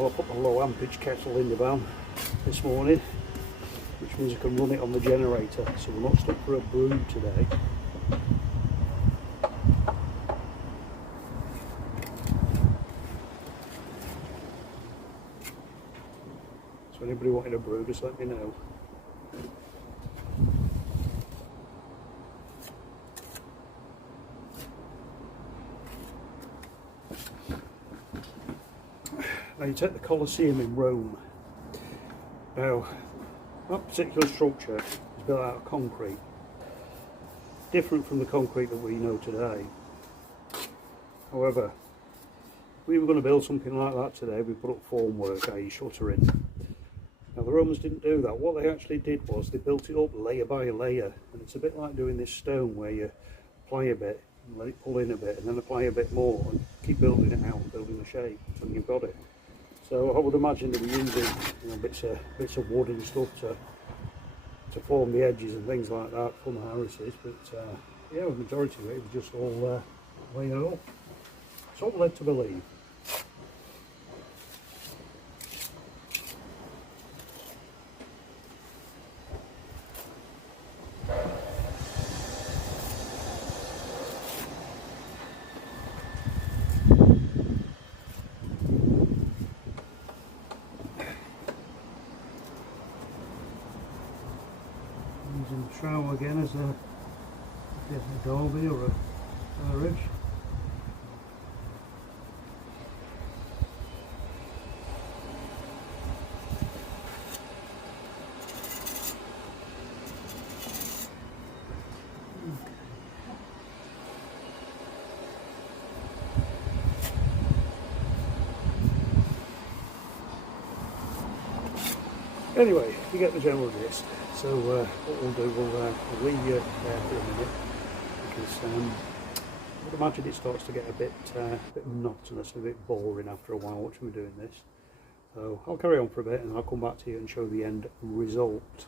Well, I put the low ampage kettle in the van this morning, which means I can run it on the generator, so we're not stuck for a brew today. So anybody wanting a brew, just let me know. Now you take the Colosseum in Rome. Now that particular structure is built out of concrete, different from the concrete that we know today. However, if we were going to build something like that today, we put up formwork, i.e. shuttering. Now the Romans didn't do that. What they actually did was they built it up layer by layer, and it's a bit like doing this stone where you apply a bit and let it pull in a bit and then apply a bit more and keep building it out, building the shape, and you've got it. So I would imagine they'll be using, you know, bits of wood and stuff to form the edges and things like that from the Harrises, but yeah, the majority of it was just all laying up. It's all led to believe. Using the trowel again as a Dolby or a ridge. Anyway, you get the general gist. So what we'll do, we'll leave you there for a minute, because I would imagine it starts to get a bit monotonous, a bit boring after a while watching me doing this. So I'll carry on for a bit and I'll come back to you and show the end result.